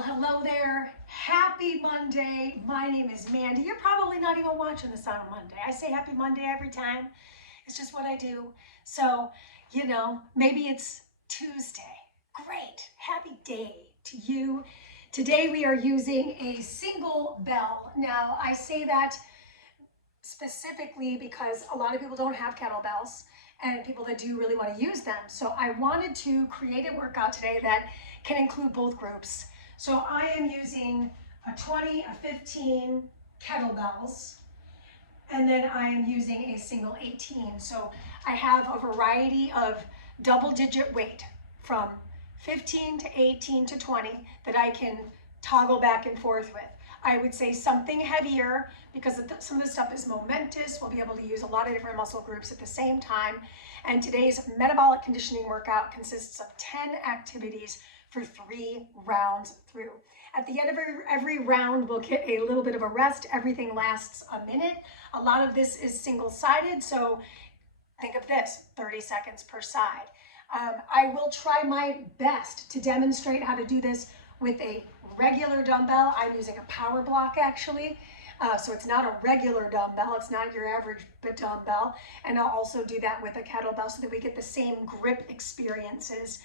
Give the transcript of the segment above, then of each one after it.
Well, hello there. Happy Monday. My name is Mandy. You're probably not even watching this on a Monday. I say happy Monday every time. It's just what I do. So, maybe it's Tuesday. Great. Happy day to you. Today we are using a single bell. Now, I say that specifically because a lot of people don't have kettlebells and people that do really want to use them. So I wanted to create a workout today that can include both groups. So I am using a 20, a 15 kettlebells, and then I am using a single 18. So I have a variety of double-digit weight from 15 to 18 to 20 that I can toggle back and forth with. I would say something heavier because some of the stuff is momentous. We'll be able to use a lot of different muscle groups at the same time. And today's metabolic conditioning workout consists of 10 activities for 3 rounds through. At the end of every round, we'll get a little bit of a rest. Everything lasts a minute. A lot of this is single-sided, so think of this, 30 seconds per side. I will try my best to demonstrate how to do this with a regular dumbbell. I'm using a power block actually. So it's not a regular dumbbell. It's not your average dumbbell. And I'll also do that with a kettlebell so that we get the same grip experiences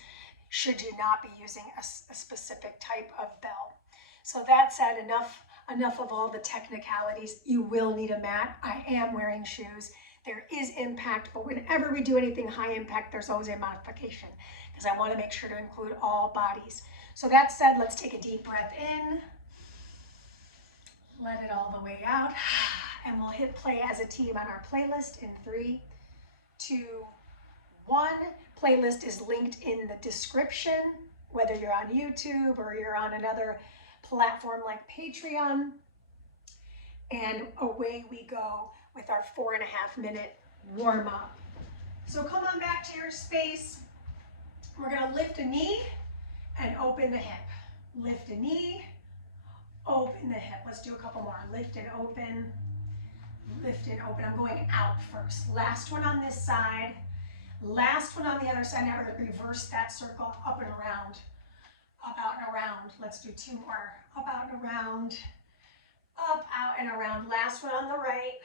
should you not be using a specific type of bell. So that said, enough of all the technicalities. You will need a mat. I am wearing shoes. There is impact, but whenever we do anything high impact, there's always a modification because I want to make sure to include all bodies. So that said, let's take a deep breath in, let it all the way out, and we'll hit play as a team on our playlist in 3, 2, 1. Playlist is linked in the description, whether you're on YouTube or you're on another platform like Patreon. And away we go with our 4.5-minute warm up. So come on back to your space. We're gonna lift a knee and open the hip. Lift a knee, open the hip. Let's do a couple more. Lift and open, lift and open. I'm going out first. Last one on this side. Last one on the other side. Now we're gonna reverse that circle up and around. Up, out, and around. Let's do 2 more. Up, out, and around. Up, out, and around. Last one on the right.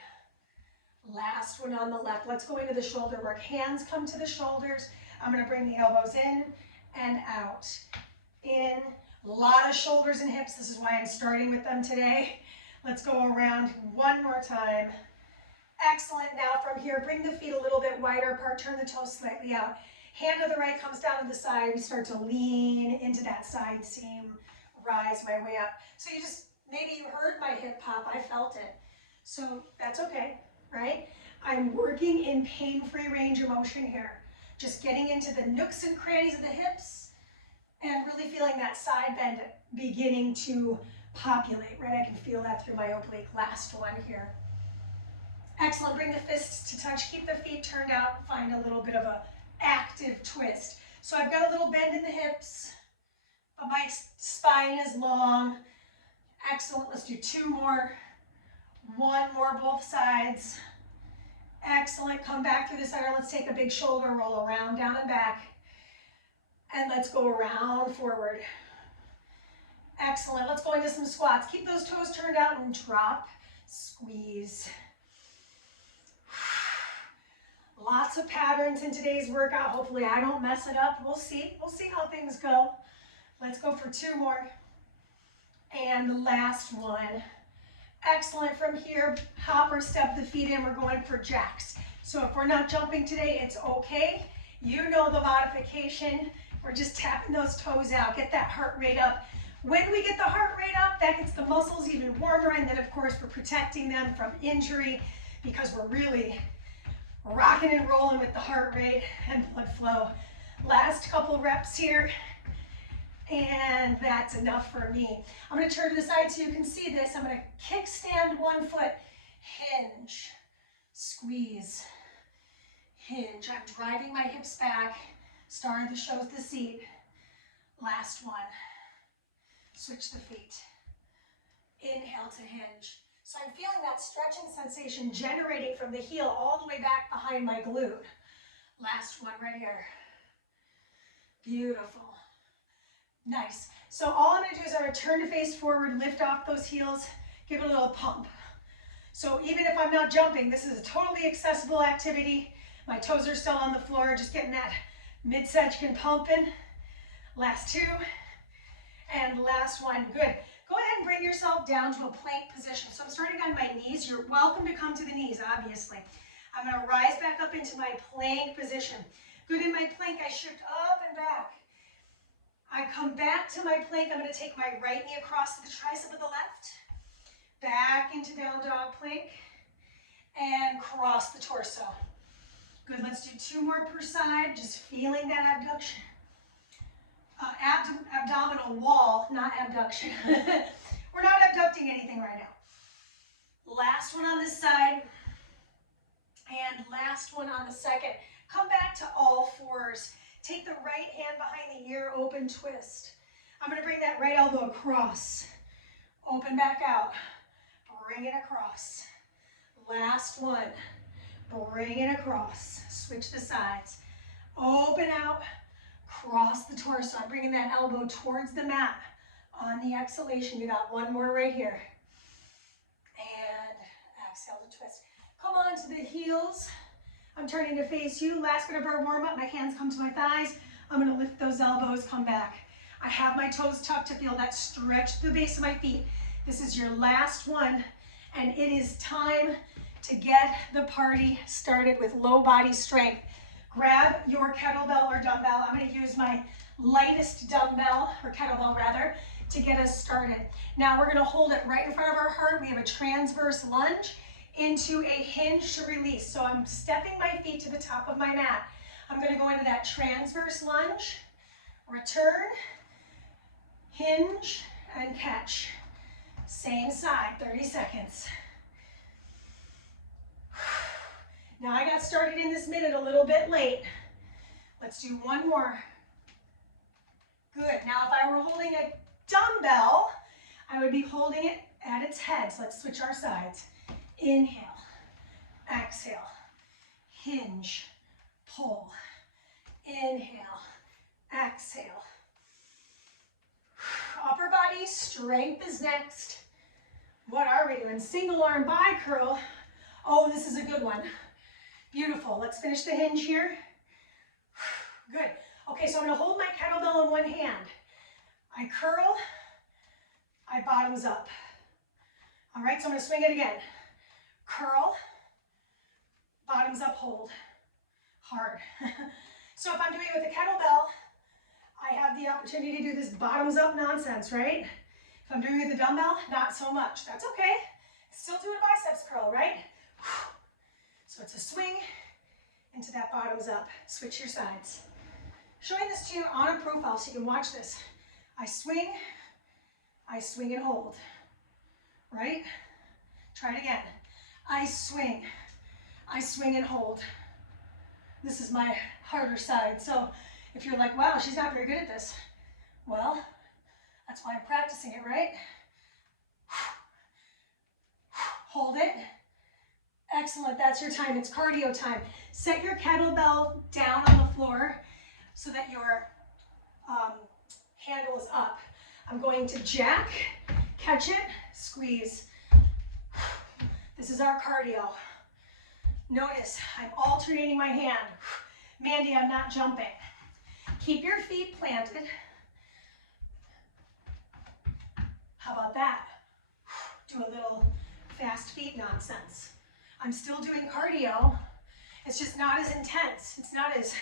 Last one on the left. Let's go into the shoulder work. Hands come to the shoulders. I'm going to bring the elbows in and out. In. A lot of shoulders and hips. This is why I'm starting with them today. Let's go around one more time. Excellent. Now from here, bring the feet a little bit wider apart. Turn the toes slightly out. Hand to the right comes down to the side. We start to lean into that side seam. Rise my way up. So maybe you heard my hip pop. I felt it. So that's okay, right? I'm working in pain-free range of motion here. Just getting into the nooks and crannies of the hips and really feeling that side bend beginning to populate, right? I can feel that through my oblique. Last one here. Excellent. Bring the fists to touch. Keep the feet turned out. Find a little bit of an active twist. So I've got a little bend in the hips, but my spine is long. Excellent. Let's do 2 more. 1 more, both sides. Excellent. Come back through the center. Let's take a big shoulder roll around, down and back. And let's go around forward. Excellent. Let's go into some squats. Keep those toes turned out and drop. Squeeze. Lots of patterns in today's workout. Hopefully I don't mess it up. We'll see. We'll see how things go. Let's go for 2 more. And the last one. Excellent. From here, hop or step the feet in. We're going for jacks. So if we're not jumping today, it's okay. You know the modification. We're just tapping those toes out. Get that heart rate up. When we get the heart rate up, that gets the muscles even warmer. And then, of course, we're protecting them from injury because we're really rocking and rolling with the heart rate and blood flow. Last couple reps here. And that's enough for me. I'm going to turn to the side so you can see this. I'm going to kickstand one foot, hinge, squeeze, hinge. I'm driving my hips back. Star of the show is the seat. Last one. Switch the feet. Inhale to hinge. So I'm feeling that stretching sensation generating from the heel all the way back behind my glute. Last one right here. Beautiful. Nice. So all I'm gonna do is I'm gonna turn to face forward, lift off those heels, give it a little pump. So even if I'm not jumping, this is a totally accessible activity. My toes are still on the floor, just getting that midsection pumping. Last two, and last one. Good. Go ahead and bring yourself down to a plank position. So I'm starting on my knees. You're welcome to come to the knees, obviously. I'm gonna rise back up into my plank position. Good, in my plank, I shift up and back. I come back to my plank. I'm gonna take my right knee across to the tricep of the left, back into down dog plank, and cross the torso. Good, let's do two more per side, just feeling that abduction. Abdominal wall, not abduction. We're not abducting anything right now. Last one on this side, and last one on the second. Come back to all fours. Take the right hand behind the ear, open twist. I'm gonna bring that right elbow across. Open back out, bring it across. Last one, bring it across. Switch the sides. Open out, cross the torso. I'm bringing that elbow towards the mat. On the exhalation, you got one more right here. And exhale to twist. Come on to the heels. I'm turning to face you. Last bit of our warm up. My hands come to my thighs. I'm gonna lift those elbows, come back. I have my toes tucked to feel that stretch to the base of my feet. This is your last one, and it is time to get the party started with low body strength. Grab your kettlebell or dumbbell. I'm gonna use my lightest dumbbell, or kettlebell rather, to get us started. Now we're gonna hold it right in front of our heart. We have a transverse lunge into a hinge to release. So I'm stepping my feet to the top of my mat. I'm gonna go into that transverse lunge, return, hinge, and catch. Same side, 30 seconds. Now I got started in this minute a little bit late. Let's do one more. Good, now if I were holding a dumbbell, I would be holding it at its head. So let's switch our sides. Inhale, exhale, hinge, pull. Inhale, exhale. Upper body strength is next. What are we doing? Single arm bi curl. Oh, this is a good one. Beautiful. Let's finish the hinge here. Good. Okay, so I'm going to hold my kettlebell in one hand. I curl, I bottoms up. All right, so I'm going to swing it again. Curl, bottoms up, hold. Hard. So if I'm doing it with a kettlebell, I have the opportunity to do this bottoms up nonsense, right? If I'm doing it with a dumbbell, not so much. That's okay. Still do a biceps curl, right? So it's a swing into that bottoms up. Switch your sides. Showing this to you on a profile so you can watch this. I swing and hold, right? Try it again. I swing and hold. This is my harder side. So if you're like, wow, she's not very good at this. Well, that's why I'm practicing it, right? Hold it. Excellent, that's your time. It's cardio time. Set your kettlebell down on the floor so that your handle is up. I'm going to jack, catch it, squeeze. This is our cardio. Notice I'm alternating my hand. Mandy, I'm not jumping. Keep your feet planted. How about that? Do a little fast feet nonsense. I'm still doing cardio. It's just not as intense. It's not as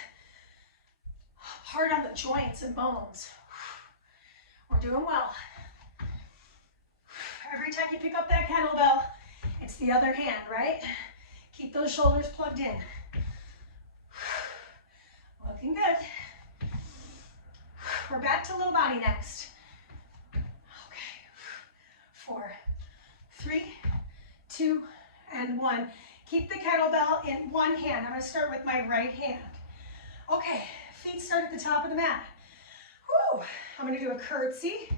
hard on the joints and bones. We're doing well. Every time you pick up that kettlebell, it's the other hand, right? Keep those shoulders plugged in. Looking good. We're back to low body next. Okay. 4, 3, 2, and 1. Keep the kettlebell in one hand. I'm going to start with my right hand. Okay, feet start at the top of the mat. Woo! I'm going to do a curtsy,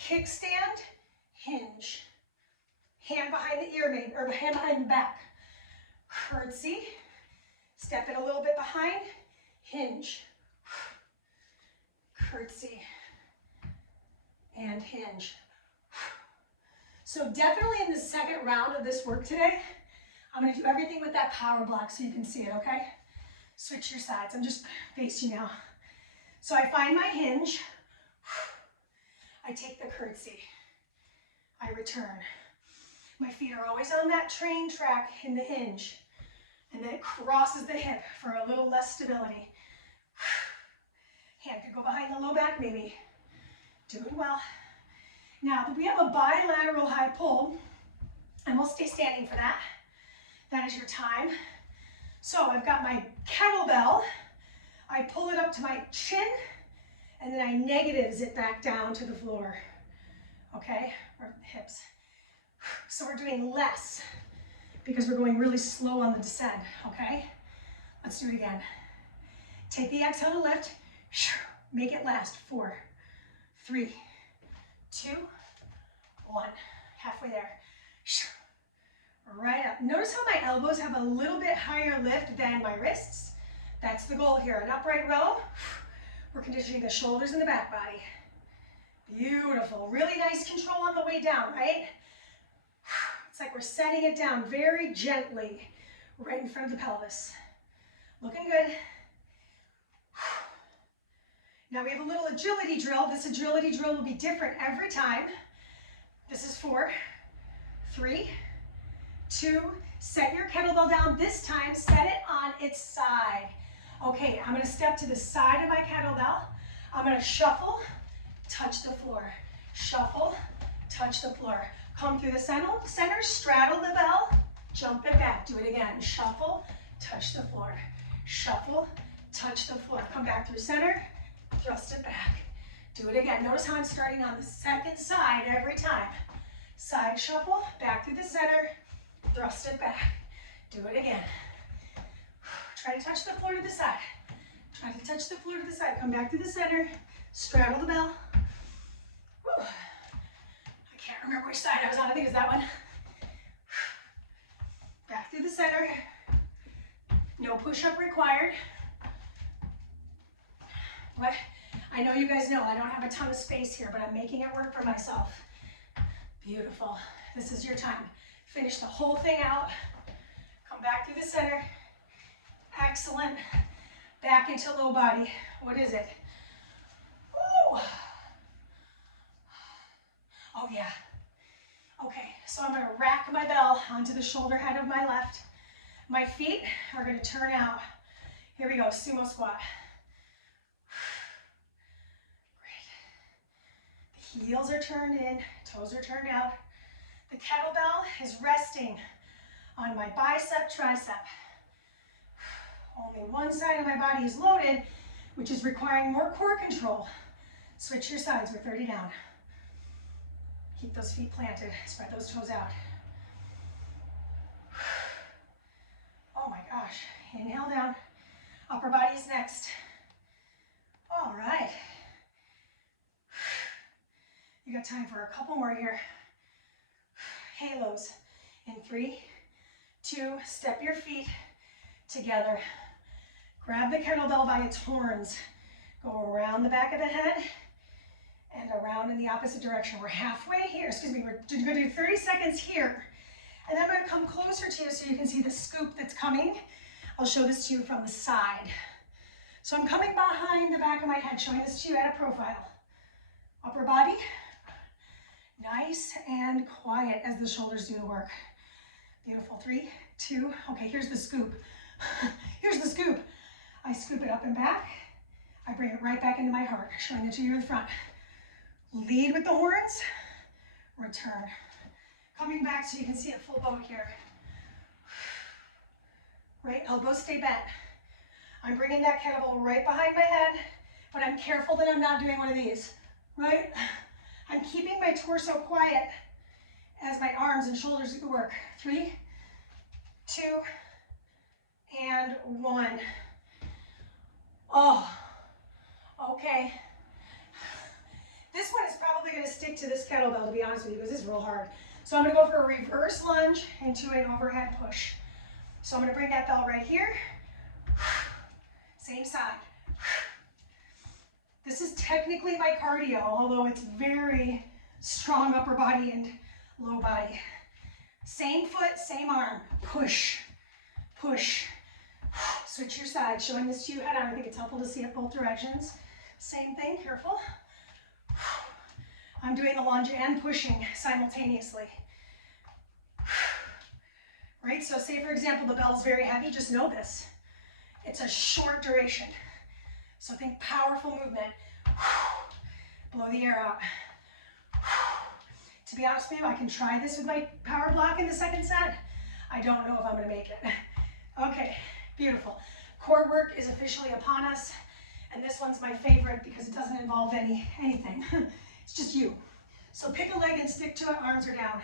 kickstand, hinge. Hand behind the ear, maybe, or hand behind the back. Curtsy, step it a little bit behind, hinge. curtsy, and hinge. So definitely in the second round of this work today, I'm gonna do everything with that power block so you can see it, okay? Switch your sides, I'm just face you now. So I find my hinge, I take the curtsy, I return. My feet are always on that train track in the hinge, and then it crosses the hip for a little less stability. Hand could go behind the low back maybe. Doing well. Now we have a bilateral high pull, and we'll stay standing for that. That is your time. So I've got my kettlebell, I pull it up to my chin, and then I negatives it back down to the floor, okay, or hips. So we're doing less because we're going really slow on the descent, okay? Let's do it again. Take the exhale to lift, make it last. 4, 3, 2, 1. Halfway there. Right up. Notice how my elbows have a little bit higher lift than my wrists. That's the goal here. An upright row. We're conditioning the shoulders and the back body. Beautiful. Really nice control on the way down, right? It's like we're setting it down very gently right in front of the pelvis. Looking good. Now we have a little agility drill. This agility drill will be different every time. This is 4, 3, 2, set your kettlebell down. This time, set it on its side. Okay, I'm gonna step to the side of my kettlebell. I'm gonna shuffle, touch the floor. Shuffle, touch the floor. Come through the center, straddle the bell, jump it back. Do it again. Shuffle, touch the floor. Shuffle, touch the floor. Come back through center, thrust it back. Do it again. Notice how I'm starting on the second side every time. Side shuffle, back through the center, thrust it back. Do it again. Try to touch the floor to the side. Try to touch the floor to the side. Come back through the center, straddle the bell. Whew. I can't remember which side I was on. I think it's that one. Back through the center. No push-up required. What? I know you guys know I don't have a ton of space here, but I'm making it work for myself. Beautiful. This is your time. Finish the whole thing out. Come back through the center. Excellent. Back into low body. What is it? Ooh. Oh yeah. Okay, so I'm gonna rack my bell onto the shoulder head of my left. My feet are gonna turn out. Here we go, sumo squat. Great. The heels are turned in, toes are turned out. The kettlebell is resting on my bicep, tricep. Only one side of my body is loaded, which is requiring more core control. Switch your sides, we're 30 down. Keep those feet planted, spread those toes out. Oh my gosh, inhale down. Upper body is next. All right. You got time for a couple more here. Halos in 3, 2, step your feet together. Grab the kettlebell by its horns. Go around the back of the head and around in the opposite direction. We're halfway here, excuse me, we're gonna do 30 seconds here. And then I'm gonna come closer to you so you can see the scoop that's coming. I'll show this to you from the side. So I'm coming behind the back of my head, showing this to you at a profile. Upper body, nice and quiet as the shoulders do the work. Beautiful, 3, 2, okay, here's the scoop. Here's the scoop. I scoop it up and back. I bring it right back into my heart, showing it to you in the front. Lead with the horns, return. Coming back so you can see a full boat here. Right, elbows stay bent. I'm bringing that kettlebell right behind my head, but I'm careful that I'm not doing one of these, right? I'm keeping my torso quiet as my arms and shoulders do the work. 3, 2, and 1. Oh, okay. This one is probably going to stick to this kettlebell, to be honest with you, because this is real hard. So I'm going to go for a reverse lunge into an overhead push. So I'm going to bring that bell right here. Same side. This is technically my cardio, although it's very strong upper body and low body. Same foot, same arm. Push, push. Switch your side, showing this to you head on. I think it's helpful to see it both directions. Same thing, careful. I'm doing the lunge and pushing simultaneously. Right, so say for example, the bell's very heavy, just know this. It's a short duration. So think powerful movement. Blow the air out. To be honest with you, I can try this with my power block in the second set. I don't know if I'm gonna make it. Okay, beautiful. Core work is officially upon us, and this one's my favorite because it doesn't involve anything. It's just you. So pick a leg and stick to it, arms are down.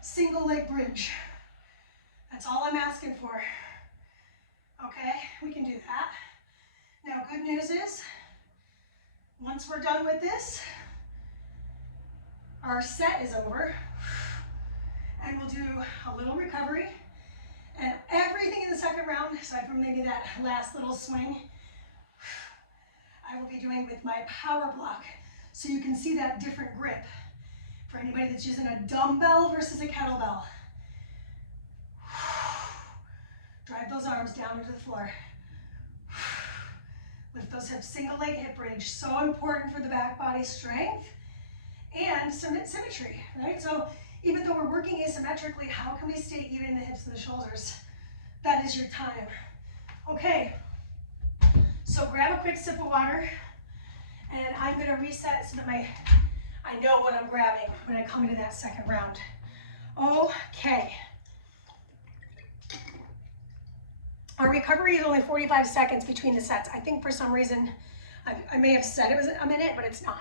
Single leg bridge. That's all I'm asking for. Okay, we can do that. Now, good news is, once we're done with this, our set is over, and we'll do a little recovery, and everything in the second round, aside from maybe that last little swing, I will be doing with my power block, so you can see that different grip for anybody that's using a dumbbell versus a kettlebell. Drive those arms down into the floor. Lift those hips, single leg hip bridge. So important for the back body strength and symmetry, right? So even though we're working asymmetrically, how can we stay even in the hips and the shoulders? That is your time. Okay, so grab a quick sip of water, and I'm gonna reset so that I know what I'm grabbing when I come into that second round. Okay. Our recovery is only 45 seconds between the sets. I think for some reason, I may have said it was a minute, but it's not.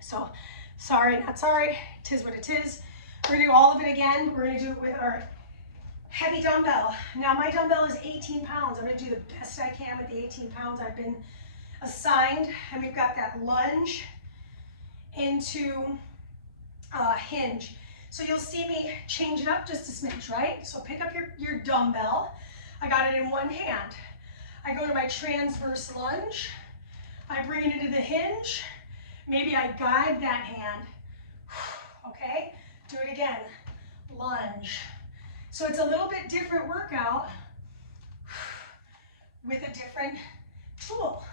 So, sorry, not sorry. Tis what it is. We're gonna do all of it again. We're gonna do it with our heavy dumbbell. Now, my dumbbell is 18 pounds. I'm gonna do the best I can with the 18 pounds I've been assigned. And we've got that lunge into hinge. So you'll see me change it up just a smidge, right? So pick up your dumbbell. I got it in one hand. I go to my transverse lunge. I bring it into the hinge. Maybe I guide that hand. Okay, do it again. Lunge. So it's a little bit different workout with a different tool.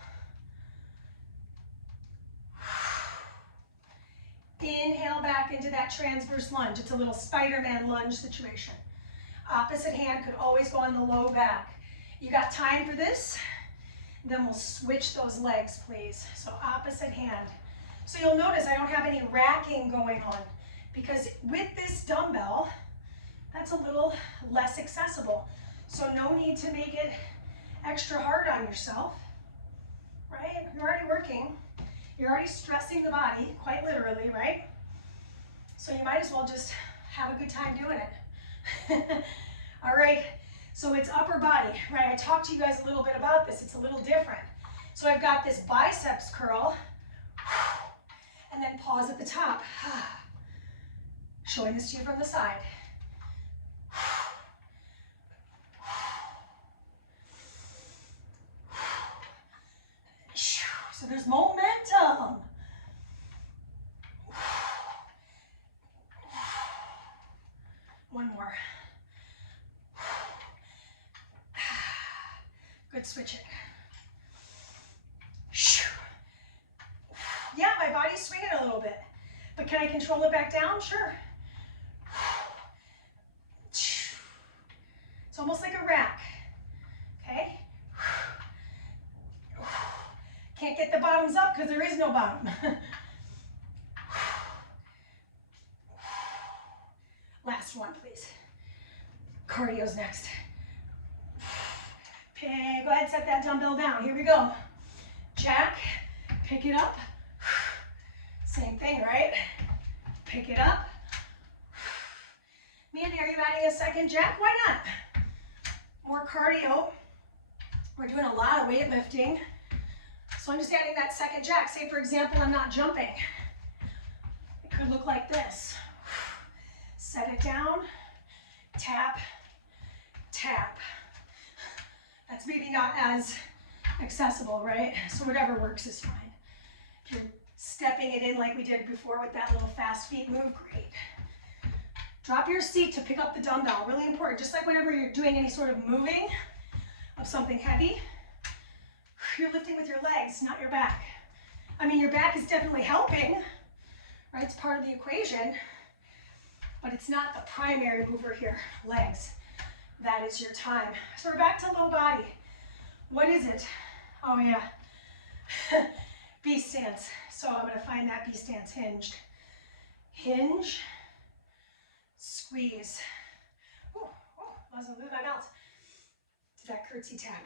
Inhale back into that transverse lunge. It's a little Spider-Man lunge situation. Opposite hand could always go on the low back. You got time for this? Then we'll switch those legs, please. So opposite hand. So you'll notice I don't have any racking going on because with this dumbbell, that's a little less accessible. So no need to make it extra hard on yourself, right? You're already working. You're already stressing the body, quite literally, right? So you might as well just have a good time doing it. All right, so it's upper body, right? I talked to you guys a little bit about this. It's a little different. So I've got this biceps curl, and then pause at the top. Showing this to you from the side. So there's momentum. One more. Good, switch it. Yeah, my body's swinging a little bit, but can I control it back down? Sure. It's almost like a rack, okay? Can't get the bottoms up because there is no bottom. Last one, please. Cardio's next. Okay, go ahead and set that dumbbell down. Here we go. Jack, pick it up. Same thing, right? Pick it up. Mandy, are you adding a second jack? Why not? More cardio. We're doing a lot of weightlifting. So I'm just adding that second jack. Say, for example, I'm not jumping. It could look like this. Set it down, tap, tap. That's maybe not as accessible, right? So whatever works is fine. You're stepping it in like we did before with that little fast feet move, great. Drop your seat to pick up the dumbbell, really important. Just like whenever you're doing any sort of moving of something heavy, you're lifting with your legs, not your back. I mean, your back is definitely helping, right? It's part of the equation, but it's not the primary mover here, legs. That is your time. So we're back to low body. What is it? Oh yeah, B stance. So I'm gonna find that B stance hinged. Hinge, squeeze. Ooh, let's move my mouth to that curtsy tap.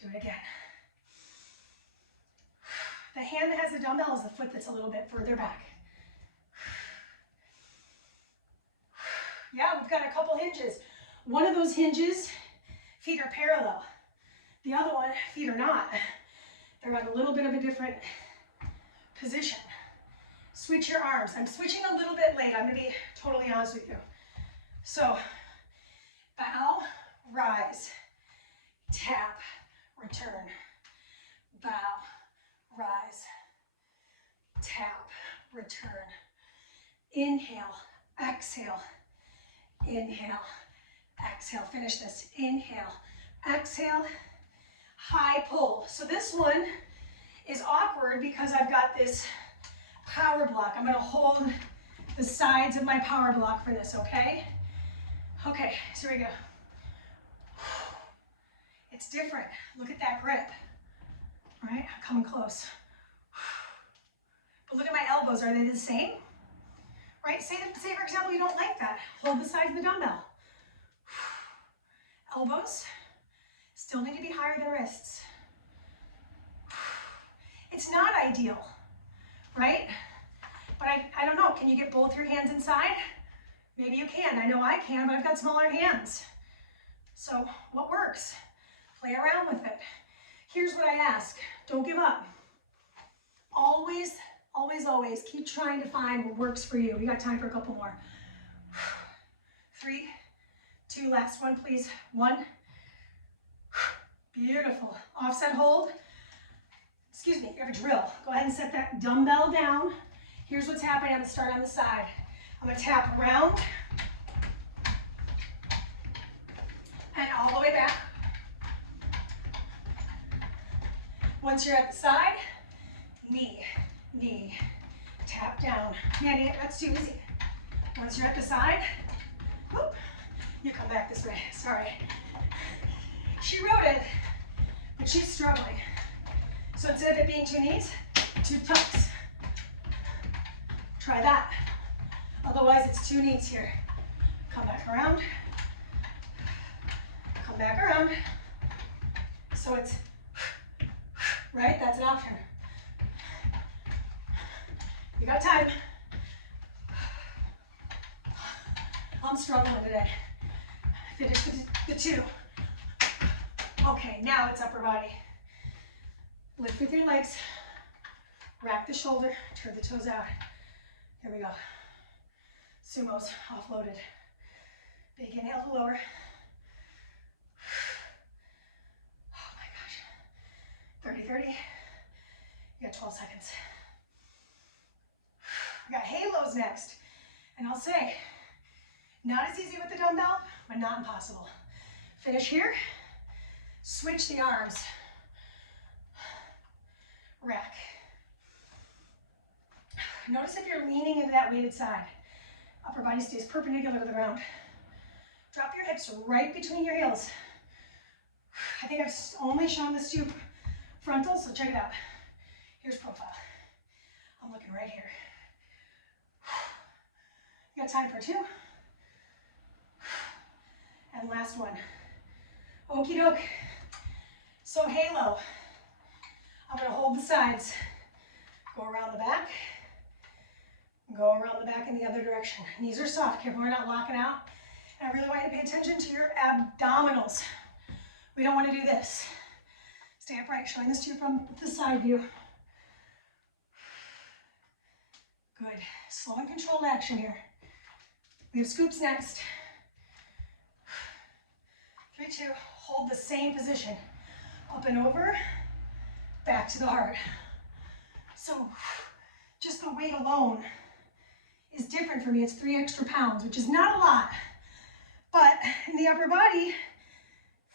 Do it again. The hand that has the dumbbell is the foot that's a little bit further back. Yeah, we've got a couple hinges. One of those hinges, feet are parallel. The other one, feet are not. They're at a little bit of a different position. Switch your arms. I'm switching a little bit late. I'm going to be totally honest with you. So, bow, rise, tap, return. Bow, rise, tap, return. Inhale, exhale, inhale, exhale. Finish this. Inhale, exhale, high pull. So this one is awkward because I've got this power block. I'm going to hold the sides of my power block for this, okay? Okay, so here we go. It's different. Look at that grip. All right, I'm coming close. But look at my elbows. Are they the same? Right? Say for example, you don't like that. Hold the sides of the dumbbell. Elbows still need to be higher than wrists. It's not ideal, right? But I don't know, can you get both your hands inside? Maybe you can. I know I can, but I've got smaller hands. So what works? Play around with it. Here's what I ask. Don't give up. Always, always, always keep trying to find what works for you. We got time for a couple more. 3, 2, last one, please. 1. Beautiful. Offset hold. Excuse me, you have a drill. Go ahead and set that dumbbell down. Here's what's happening. I'm going to start on the side. I'm going to tap around and all the way back. Once you're at the side, knee, knee, tap down. Mandy, that's too easy. Once you're at the side, whoop, you come back this way. Sorry. She wrote it, but she's struggling. So instead of it being 2 knees, 2 tucks. Try that. Otherwise, it's 2 knees here. Come back around. Come back around. So it's, right? That's an option. You got time. I'm struggling today. Finish the 2. Okay, now it's upper body. Lift with your legs. Rack the shoulder. Turn the toes out. Here we go. Sumos offloaded. Big inhale to lower. Oh my gosh. 30, 30. You got 12 seconds. We got halos next. And I'll say, not as easy with the dumbbell, but not impossible. Finish here. Switch the arms. Rack. Notice if you're leaning into that weighted side. Upper body stays perpendicular to the ground. Drop your hips right between your heels. I think I've only shown this to frontal, so check it out. Here's profile. I'm looking right here. You got time for 2. And last one. Okie doke. So halo. I'm going to hold the sides. Go around the back. Go around the back in the other direction. Knees are soft. Careful we're not locking out. And I really want you to pay attention to your abdominals. We don't want to do this. Stay upright. Showing this to you from the side view. Good. Slow and controlled action here. We have scoops next. 3, 2. Hold the same position. Up and over. Back to the heart. So just the weight alone is different for me. It's 3 extra pounds, which is not a lot. But in the upper body,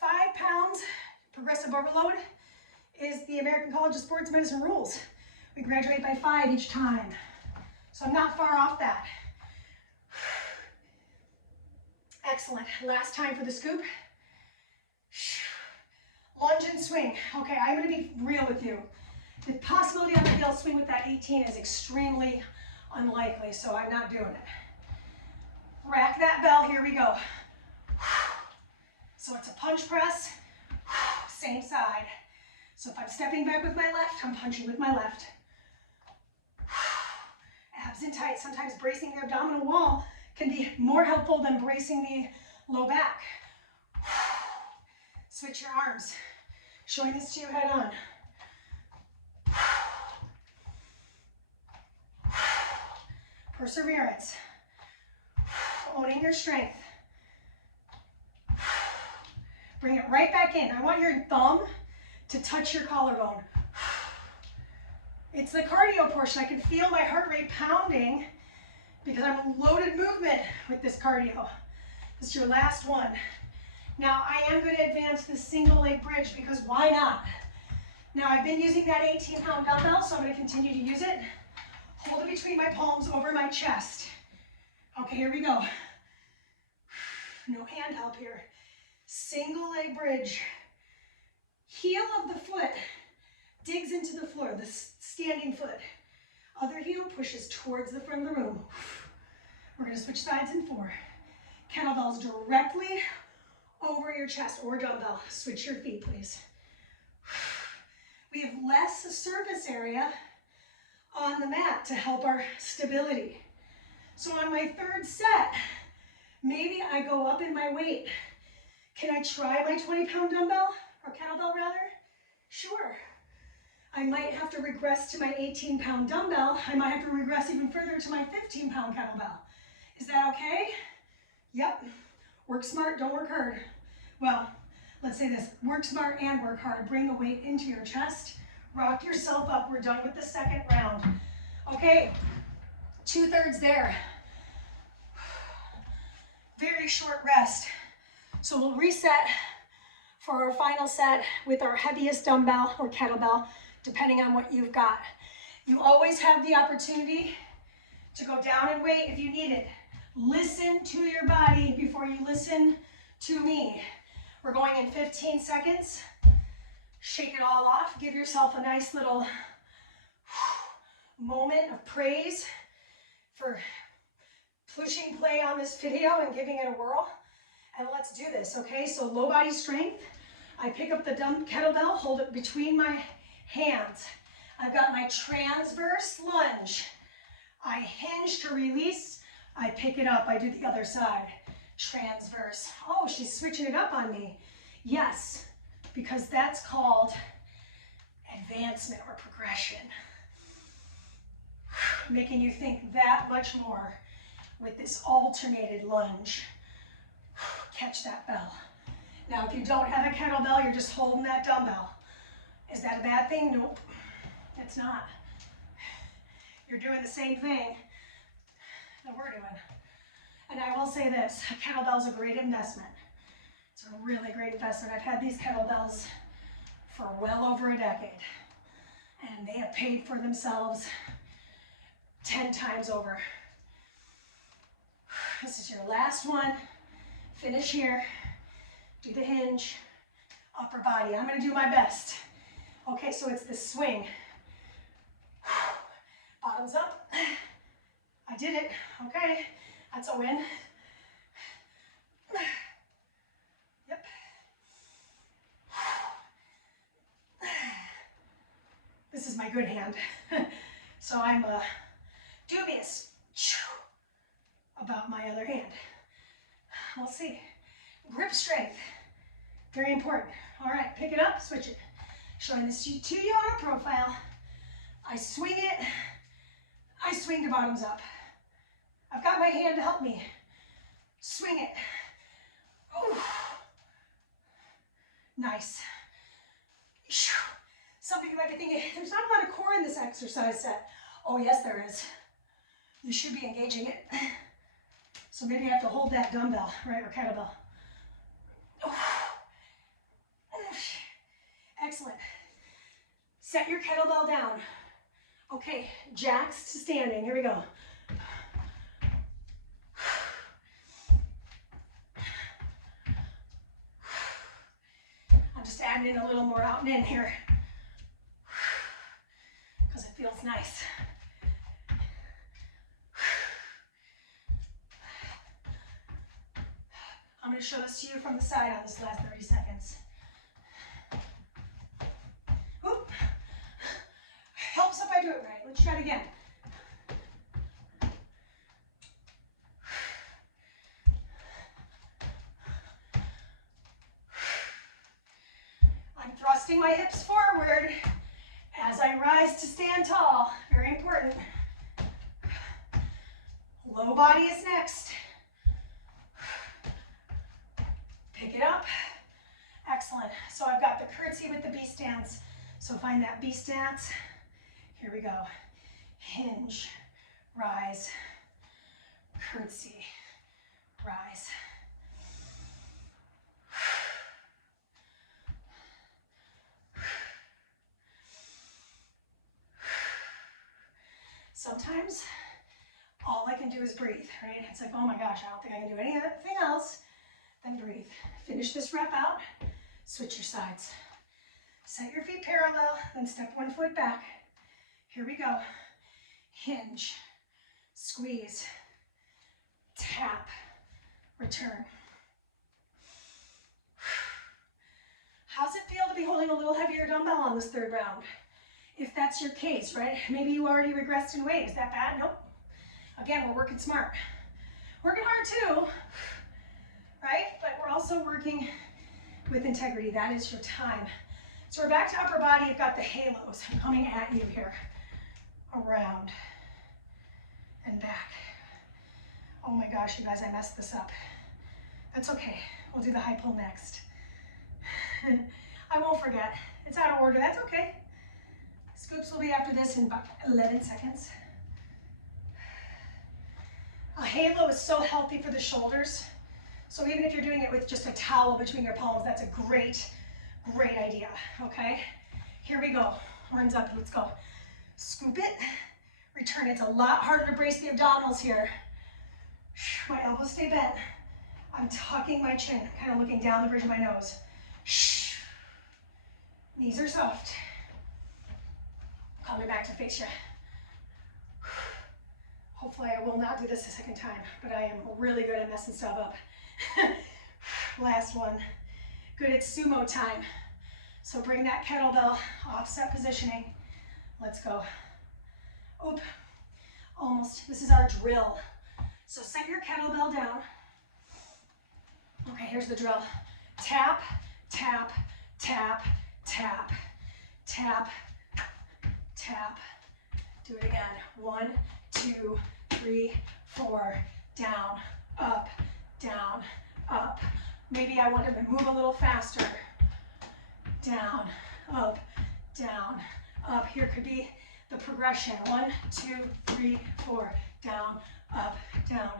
5 pounds progressive overload is the American College of Sports Medicine rules. We graduate by 5 each time. So I'm not far off that. Excellent. Last time for the scoop. Lunge and swing. Okay, I'm going to be real with you. The possibility I'm going to be able to swing with that 18 is extremely unlikely, so I'm not doing it. Rack that bell. Here we go. So it's a punch press, same side. So if I'm stepping back with my left, I'm punching with my left. Abs in tight. Sometimes bracing the abdominal wall can be more helpful than bracing the low back. Switch your arms. Showing this to you head on. Perseverance. Owning your strength. Bring it right back in. I want your thumb to touch your collarbone. It's the cardio portion. I can feel my heart rate pounding because I'm a loaded movement with this cardio. This is your last one. Now I am going to advance the single leg bridge because why not? Now I've been using that 18-pound dumbbell, so I'm going to continue to use it. Hold it between my palms over my chest. Okay, here we go. No hand help here. Single leg bridge. Heel of the foot digs into the floor, the standing foot. Other heel pushes towards the front of the room. We're going to switch sides in 4. Kettlebells directly over your chest or dumbbell. Switch your feet, please. We have less surface area on the mat to help our stability. So on my 3rd set, maybe I go up in my weight. Can I try my 20-pound dumbbell, or kettlebell rather? Sure. I might have to regress to my 18-pound dumbbell. I might have to regress even further to my 15-pound kettlebell. Is that okay? Yep. Work smart, don't work hard. Well, let's say this, work smart and work hard. Bring the weight into your chest. Rock yourself up. We're done with the 2nd round. Okay, 2/3 there. Very short rest. So we'll reset for our final set with our heaviest dumbbell or kettlebell, depending on what you've got. You always have the opportunity to go down in weight if you need it. Listen to your body before you listen to me. We're going in 15 seconds. Shake it all off. Give yourself a nice little moment of praise for pushing play on this video and giving it a whirl. And let's do this, okay? So low body strength. I pick up the kettlebell, hold it between my hands. I've got my transverse lunge. I hinge to release. I pick it up. I do the other side. Transverse. Oh, she's switching it up on me. Yes, because that's called advancement or progression. Making you think that much more with this alternated lunge. Catch that bell. Now, if you don't have a kettlebell, you're just holding that dumbbell. Is that a bad thing? Nope, it's not. You're doing the same thing that we're doing. And I will say this, a kettlebell is a great investment. It's a really great investment. I've had these kettlebells for well over a decade, and they have paid for themselves 10 times over. This is your last one. Finish here. Do the hinge, upper body. I'm going to do my best. Okay, so it's the swing. Bottoms up. I did it. Okay, that's a win. Yep. This is my good hand. So I'm dubious about my other hand. We'll see. Grip strength, very important. All right, pick it up, switch it. Showing this to you on a profile. I swing it, I swing the bottoms up. I've got my hand to help me. Swing it. Ooh. Nice. Some of you might be thinking, there's not a lot of core in this exercise set. Oh yes, there is. You should be engaging it. So maybe you have to hold that dumbbell, right, or kettlebell. Excellent. Set your kettlebell down. Okay, jacks to standing. Here we go. I'm just adding in a little more out and in here because it feels nice. I'm going to show this to you from the side on this last 30 seconds. Oop. Helps if I do it right. Let's try it again. I'm thrusting my hips forward as I rise to stand tall. Very important. Low body is next. Pick it up. Excellent. So I've got the curtsy with the B stance. So find that B stance. Here we go. Hinge, rise, curtsy, rise. Sometimes all I can do is breathe, right? It's like, oh my gosh, I don't think I can do anything else than breathe. Finish this rep out, switch your sides. Set your feet parallel, then step one foot back. Here we go. Hinge, squeeze, tap, return. How's it feel to be holding a little heavier dumbbell on this third round? If that's your case, right? Maybe you already regressed in weight. Is that bad? Nope. Again, we're working smart. Working hard too, right? But we're also working with integrity. That is your time. So we're back to upper body. You've got the halos. I'm coming at you here. Around and back. Oh my gosh, you guys, I messed this up. That's okay. We'll do the high pull next. I won't forget. It's out of order. That's okay. Scoops will be after this in about 11 seconds. A halo is so healthy for the shoulders. So even if you're doing it with just a towel between your palms, that's a great idea, okay? Here we go. Arms up, let's go. Scoop it, return. It's a lot harder to brace the abdominals here. My elbows stay bent. I'm tucking my chin, kind of looking down the bridge of my nose. Knees are soft. Coming back to face you. Hopefully I will not do this a second time, but I am really good at messing stuff up. Last one. Good at sumo time. So bring that kettlebell, offset positioning. Let's go. Oop, almost. This is our drill. So set your kettlebell down. Okay, here's the drill. Tap, tap, tap, tap, tap, tap. Do it again. 1, 2, 3, 4. Down, up, down, up. Maybe I want to move a little faster. Down, up, down, up. Here could be the progression. 1, 2, 3, 4. Down, up, down,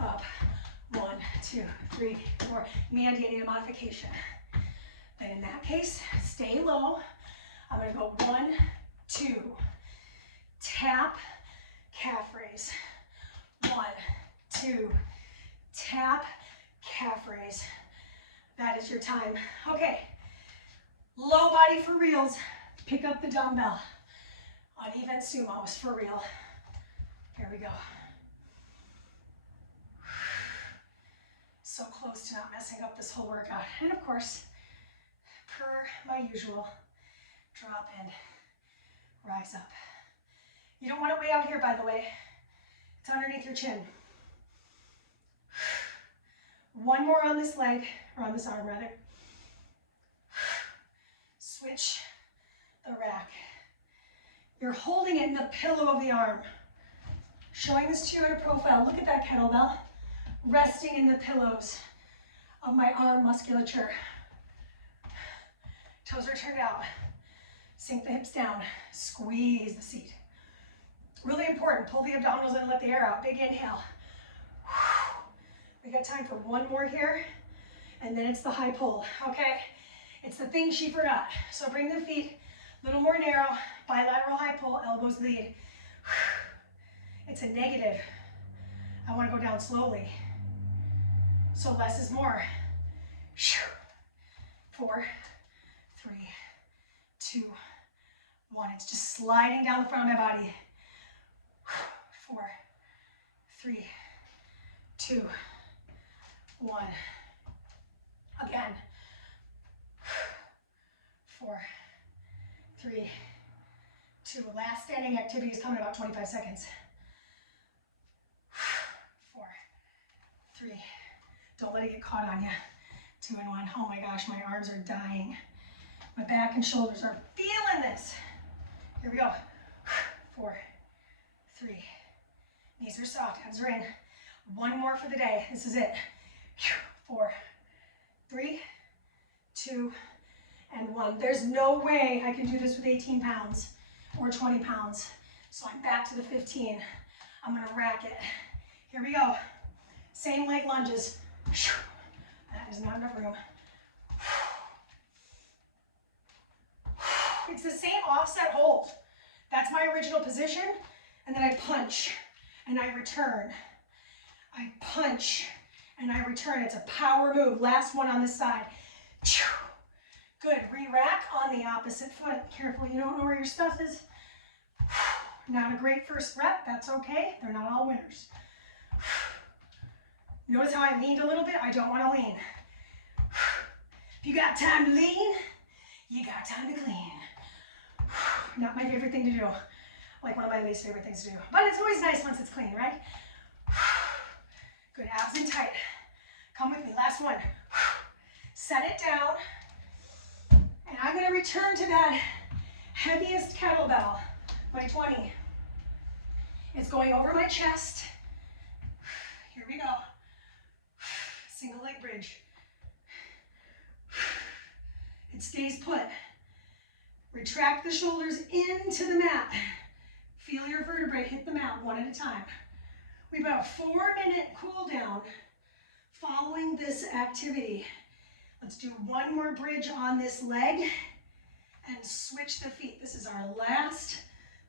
up. 1, 2, 3, 4. Mandy, I need a modification. Then in that case, stay low. I'm going to go 1, 2. Tap, calf raise. 1, 2. Tap, calf raise. That is your time. Okay. Low body for reals. Pick up the dumbbell. Uneven sumos for real. Here we go. So close to not messing up this whole workout. And of course, per my usual, drop in, rise up. You don't want it way out here, by the way. It's underneath your chin. One more on this leg, or on this arm rather. Switch the rack. You're holding it in the pillow of the arm. Showing this to you in a profile. Look at that kettlebell. Resting in the pillows of my arm musculature. Toes are turned out. Sink the hips down, squeeze the seat. Really important, pull the abdominals in and let the air out. Big inhale. We got time for one more here, and then it's the high pull, okay? It's the thing she forgot. So bring the feet a little more narrow, bilateral high pull, elbows lead. It's a negative. I want to go down slowly. So less is more. 4, 3, 2, 1. It's just sliding down the front of my body. 4, 3, 2, 1. Again. 4, 3, 2. Last standing activity is coming in about 25 seconds. 4, 3. Don't let it get caught on you. 2 and 1. Oh my gosh, my arms are dying. My back and shoulders are feeling this. Here we go. 4, 3. Knees are soft, abs are in. One more for the day. This is it. 4, 3, 2, and 1. There's no way I can do this with 18 pounds or 20 pounds. So I'm back to the 15. I'm gonna rack it. Here we go. Same leg lunges. That is not enough room. It's the same offset hold. That's my original position. And then I punch and I return. I punch and I return. It's a power move. Last one on this side. Good. Re-rack on the opposite foot. Careful you don't know where your stuff is. Not a great first rep. That's okay. They're not all winners. Notice how I leaned a little bit? I don't want to lean. If you got time to lean, you got time to clean. Not my favorite thing to do. Like one of my least favorite things to do. But it's always nice once it's clean, right? Good, abs in tight. Come with me, last one. Set it down. And I'm gonna return to that heaviest kettlebell by 20. It's going over my chest. Here we go. Single leg bridge. It stays put. Retract the shoulders into the mat. Feel your vertebrae hit the mat one at a time. We have about a 4-minute cool down following this activity. Let's do one more bridge on this leg and switch the feet. This is our last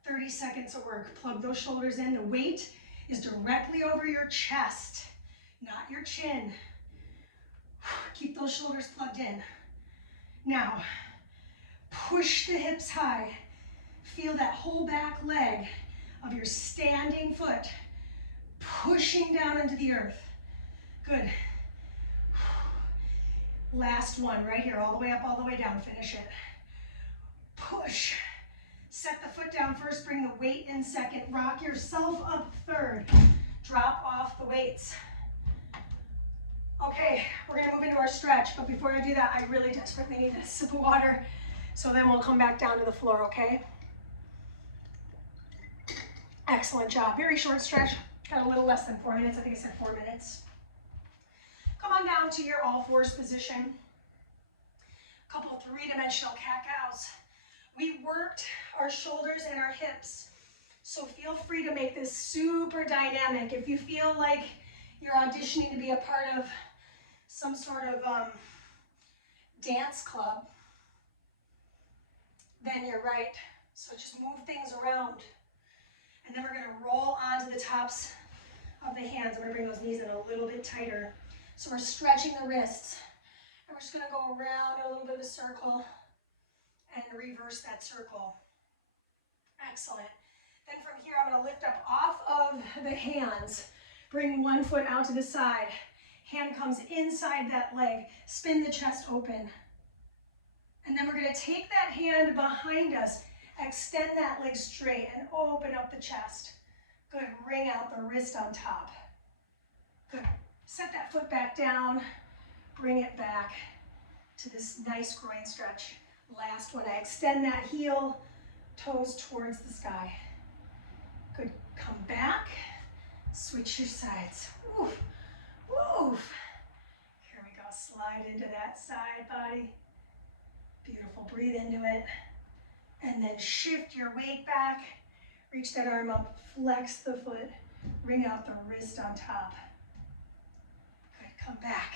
30 seconds of work. Plug those shoulders in. The weight is directly over your chest, not your chin. Keep those shoulders plugged in. Now, push the hips high. Feel that whole back leg of your standing foot pushing down into the earth. Good. Last one right here, all the way up, all the way down. Finish it. Push. Set the foot down first, bring the weight in second. Rock yourself up third. Drop off the weights. Okay, we're gonna move into our stretch, but before I do that, I really desperately need a sip of water, so then we'll come back down to the floor, okay? Excellent job. Very short stretch. Got a little less than 4 minutes. I think I said 4 minutes. Come on down to your all fours position. A couple of 3-dimensional cat-cows. We worked our shoulders and our hips, so feel free to make this super dynamic. If you feel like you're auditioning to be a part of some sort of dance club, then you're right. So just move things around. And then we're gonna roll onto the tops of the hands. I'm gonna bring those knees in a little bit tighter. So we're stretching the wrists. And we're just gonna go around a little bit of a circle and reverse that circle. Excellent. Then from here, I'm gonna lift up off of the hands. Bring one foot out to the side. Hand comes inside that leg. Spin the chest open. And then we're gonna take that hand behind us, extend that leg straight and open up the chest. Good, ring out the wrist on top. Good, set that foot back down, bring it back to this nice groin stretch. Last one, I extend that heel, toes towards the sky. Good, come back, switch your sides. Woof, woof. Here we go, slide into that side body. Beautiful, breathe into it. And then shift your weight back, reach that arm up, flex the foot, bring out the wrist on top. Good, come back.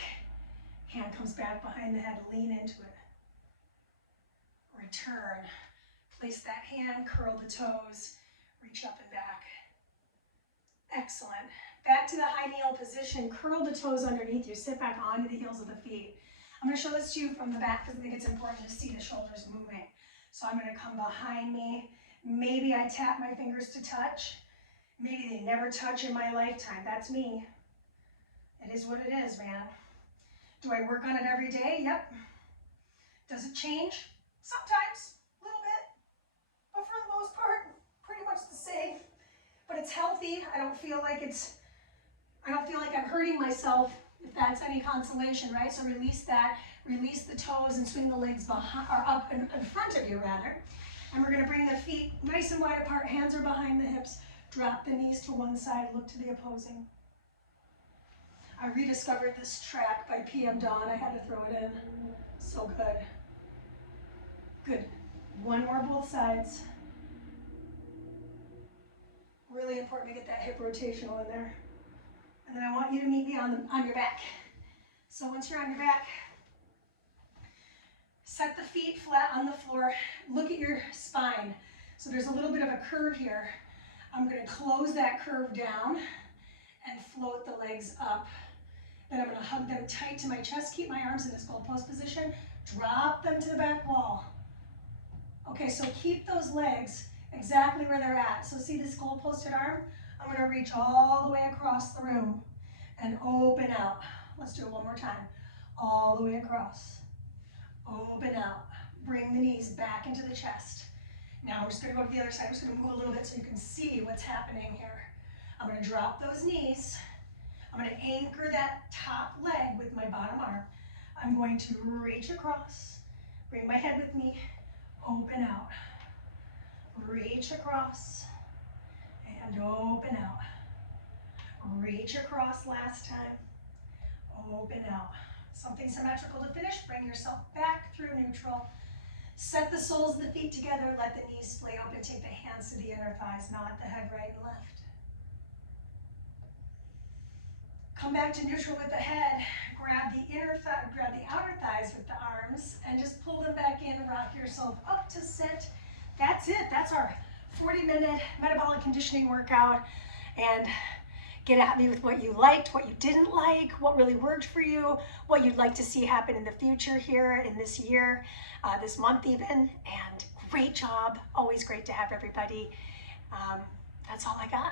Hand comes back behind the head, lean into it. Return. Place that hand, curl the toes, reach up and back. Excellent. Back to the high kneel position, curl the toes underneath you, sit back onto the heels of the feet. I'm going to show this to you from the back because I think it's important to see the shoulders moving. So I'm going to come behind me. Maybe I tap my fingers to touch. Maybe they never touch in my lifetime. That's me. It is what it is, man. Do I work on it every day? Yep. Does it change? Sometimes, a little bit. But for the most part, pretty much the same. But it's healthy. I don't feel like I'm hurting myself, if that's any consolation, right? So release that, release the toes and swing the legs behind, or up in front of you rather. And we're gonna bring the feet nice and wide apart, hands are behind the hips, drop the knees to one side, look to the opposing. I rediscovered this track by PM Dawn, I had to throw it in. So good. Good. One more both sides. Really important to get that hip rotational in there. And then I want you to meet me on your back. So once you're on your back, set the feet flat on the floor. Look at your spine. So there's a little bit of a curve here. I'm going to close that curve down and float the legs up. Then I'm going to hug them tight to my chest. Keep my arms in this goalpost position. Drop them to the back wall. Okay, so keep those legs exactly where they're at. So see this goal-posted arm? I'm going to reach all the way across the room and open out. Let's do it one more time. All the way across. Open out. Bring the knees back into the chest. Now we're just going to go to the other side. I'm just going to move a little bit so you can see what's happening here. I'm going to drop those knees. I'm going to anchor that top leg with my bottom arm. I'm going to reach across. Bring my head with me. Open out. Reach across and open out. Reach across last time. Open out. Something symmetrical to finish. Bring yourself back through neutral. Set the soles of the feet together. Let the knees splay open. Take the hands to the inner thighs, not the head right and left. Come back to neutral with the head. Grab the outer thighs with the arms and just pull them back in. Rock yourself up to sit. That's it. That's our 40-minute metabolic conditioning workout. And get at me with what you liked, what you didn't like, what really worked for you, what you'd like to see happen in the future here in this year, this month even. And great job. Always great to have everybody. That's all I got.